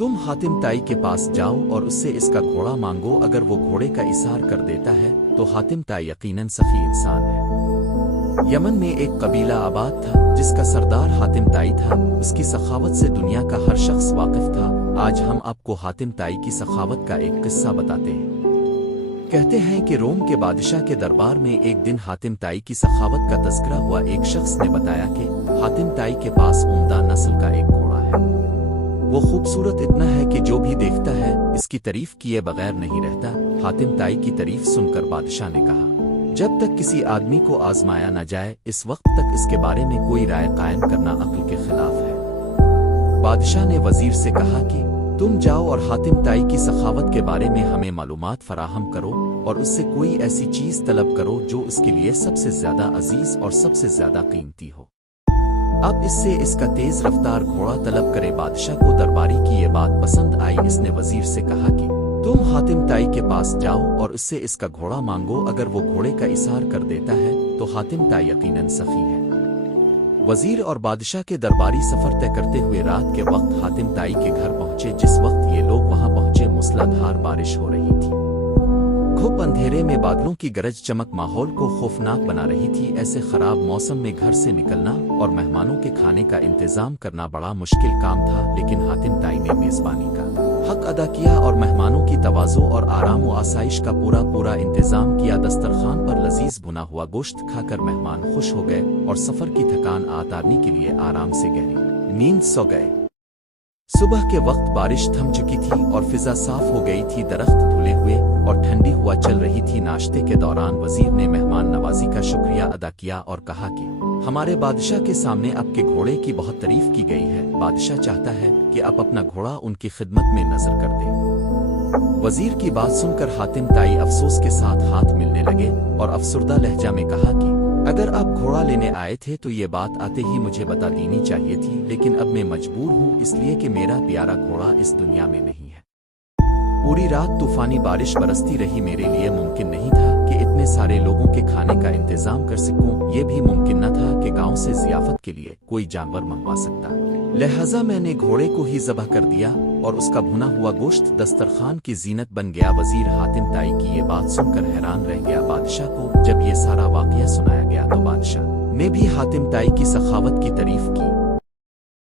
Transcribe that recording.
तुम हातिम ताई के पास जाओ और उससे इसका घोड़ा मांगो, अगर वो घोड़े का इसार कर देता है तो हातिम ताई यकीनन सखी इंसान है। यमन में एक कबीला आबाद था जिसका सरदार हातिम ताई था। उसकी सखावत से दुनिया का हर शख्स वाकिफ था। आज हम आपको हातिम ताई की सखावत का एक किस्सा बताते हैं। कहते हैं कि रोम के बादशाह के दरबार में एक दिन हातिम ताई की सखावत का तज़किरा हुआ। एक शख्स ने बताया कि हातिम ताई के पास उम्दा नस्ल का एक घोड़ा है। वो खूबसूरत इतना है कि जो भी देखता है इसकी तारीफ किए बगैर नहीं रहता। हातिम ताई की तारीफ सुनकर बादशाह ने कहा, जब तक किसी आदमी को आजमाया न जाए इस वक्त तक इसके बारे में कोई राय कायम करना अक्ल के खिलाफ है। बादशाह ने वजीर से कहा कि तुम जाओ और हातिम ताई की सखावत के बारे में हमें मालूमात फराहम करो और उससे कोई ऐसी चीज तलब करो जो उसके लिए सबसे ज्यादा अजीज और सबसे ज्यादा कीमती हो। अब इससे इसका तेज रफ्तार घोड़ा तलब करे। बादशाह को दरबारी की ये बात पसंद आई। इसने वजीर से कहा कि तुम हातिम ताई के पास जाओ और उससे इसका घोड़ा मांगो, अगर वो घोड़े का इसार कर देता है तो हातिम ताई यकीनन सखी है। वजीर और बादशाह के दरबारी सफर तय करते हुए रात के वक्त हातिम ताई के घर पहुंचे। जिस वक्त ये लोग वहां पहुंचे मूसलाधार बारिश हो रही थी। घुप अंधेरे में बादलों की गरज चमक माहौल को खौफनाक बना रही थी। ऐसे खराब मौसम में घर से निकलना और मेहमानों के खाने का इंतजाम करना बड़ा मुश्किल काम था, लेकिन हातिम ताई ने मेजबानी का हक अदा किया और मेहमानों की तवाज़ो और आराम व आसाइश का पूरा इंतजाम किया। दस्तरखान पर लजीज भुना हुआ गोश्त खाकर मेहमान खुश हो गए और सफर की थकान आतारने के लिए आराम से गहरी नींद सो गए। सुबह के वक्त बारिश थम चुकी थी और फिजा साफ हो गई थी। दरख्त धुले हुए और ठंडी हुआ चल रही थी। नाश्ते के दौरान वजीर ने मेहमान नवाजी का शुक्रिया अदा किया और कहा कि हमारे बादशाह के सामने आपके घोड़े की बहुत तारीफ की गई है। बादशाह चाहता है कि आप अपना घोड़ा उनकी खिदमत में नजर कर दें। वजीर की बात सुनकर हातिम ताई अफसोस के साथ हाथ मिलने लगे और अफसुर्दा लहजा में कहा कि अगर आप घोड़ा लेने आए थे तो ये बात आते ही मुझे बता देनी चाहिए थी, लेकिन अब मैं मजबूर हूँ इसलिए कि मेरा प्यारा घोड़ा इस दुनिया में नहीं है। पूरी रात तूफानी बारिश बरसती रही। मेरे लिए मुमकिन नहीं था कि इतने सारे लोगों के खाने का इंतजाम कर सकूं। ये भी मुमकिन न था कि गांव से जियाफत के लिए कोई जानवर मंगवा सकता। लिहाजा मैंने घोड़े को ही ज़बह कर दिया और उसका भुना हुआ गोश्त दस्तरखान की जीनत बन गया। वजीर हातिम ताई की ये बात सुनकर हैरान रह गया। बादशाह को जब ये सारा वाकया सुनाया गया तो बादशाह ने भी हातिम ताई की सखावत की तारीफ की।